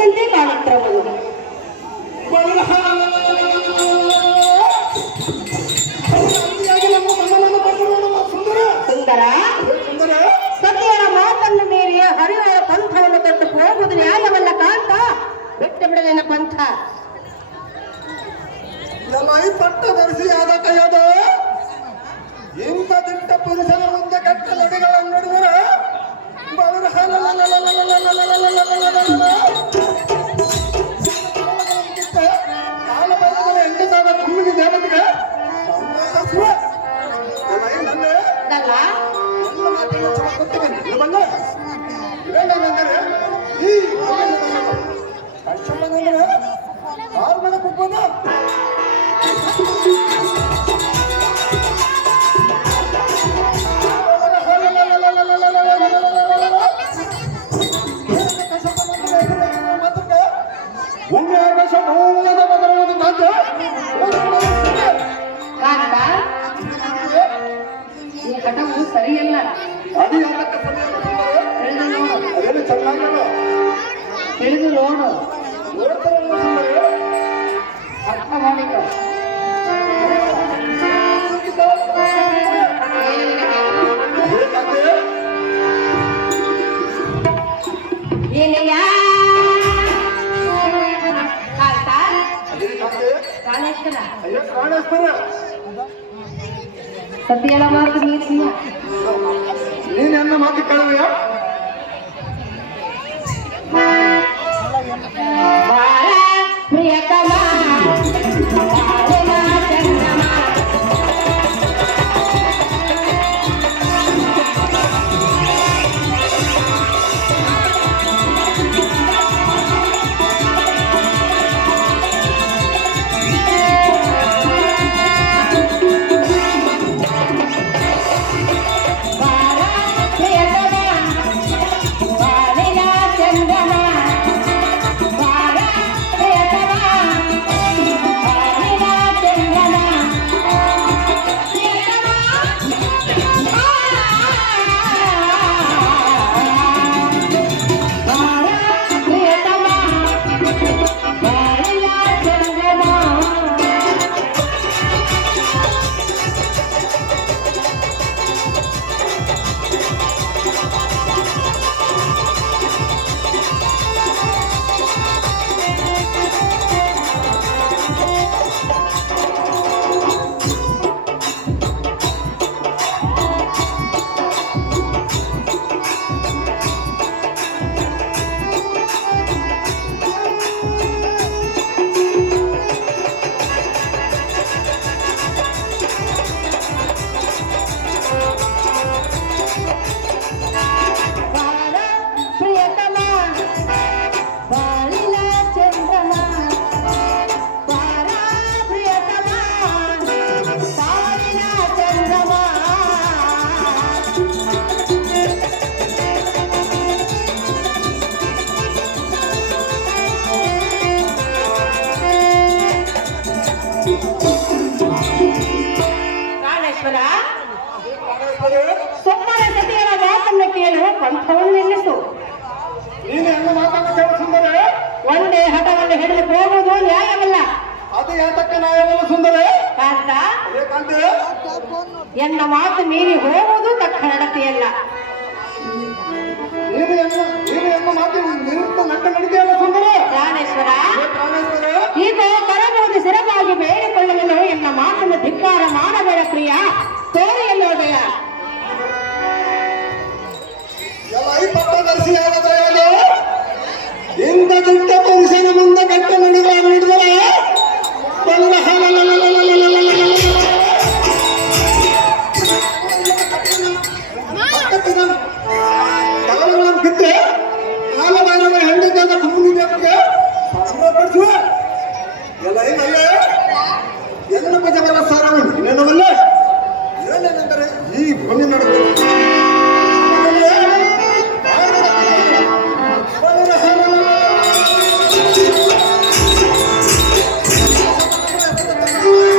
ಬಂದಂತೆ ಕಾಣುತ್ತಿರಬಹುದು. ಸುಂದರ, ಸತಿಯರ ಮಾತನ್ನು ಮೀರಿ ಹರಿವರ ಪಂಥವನ್ನು ತೊಟ್ಟು ಹೋಗುವುದು ನ್ಯಾಯವಲ್ಲ ಕಾಂತ. ಬಿಟ್ಟು ಬಿಡಲಿನ ಪಂಥ. ಪಟ್ಟ ಧರಿಸಿಯಾದ ಕೈಯದ ಇಂಥ ದಿಟ್ಟ ಪುರುಷನ ಮುಂದೆ ಕೆಟ್ಟ ನುಡಿಗಳನ್ನು ನೋಡಿದರೆ ಕಾಲ ಬಯಸಿದ ಎಂಟು ಕುಮ್ಮಿಗೆ ದೇವತೆಗೆ ಇವೇನೆಂದರೆ ಈ ಕಷ್ಟಂದ್ರೆ ಕಾಲ್ಮನೆ ಕುಪ್ಪದ ಹಠವು ಸರಿಯಲ್ಲ. ಅದು ಯಾಕೆ ಅದೇನು ಚೆನ್ನಾಗಿಲ್ಲ. ತಿಳಿದು ನೋಡು, ಅರ್ಥ ಮಾಡಿಕೊ. ಏನಯ್ಯ ಸತ್ಯನ ಮಾತು ನೀನ್ ನನ್ನ ಮಾತು ಕೇಳುವೆಯಾ? ಪ್ರಿಯತಮ ಸೊಮ್ಮನ ಸತಿಯರ ಮಾತನ್ನು ಕೇಳು, ಪಂಥವನ್ನು ನಿಲ್ಲಿಸು. ಒಂದೇ ಹಠವನ್ನು ಹಿಡಿದು ಹೋಗುವುದು ನ್ಯಾಯವಲ್ಲ. ಅದು ಯಾತಕ್ಕೆ ನ್ಯಾಯವಲ್ಲ ಸುಂದರ ಕಾಂತ? ಎನ್ನ ಮಾತು ಮೀರಿ ಹೋಗುವುದು ತಕ್ಕ ನಡತೆಯಲ್ಲ. ಪ್ರಾಣೇಶ್ವರ, ಈಗ ಕರಬಹುದು ಸಿರವಾಗಿ ಬೇಡಿಕೊಳ್ಳಲು ಎನ್ನ ಮಾತನ್ನು ಧಿಕ್ಕಾರ ಮಾಡಬೇಡ ಪ್ರಿಯ. ತೋರಿಯಲ್ಲೋದಯ ಪಟ್ಟದರ್ಶಿಯಾದ ಇಂಥ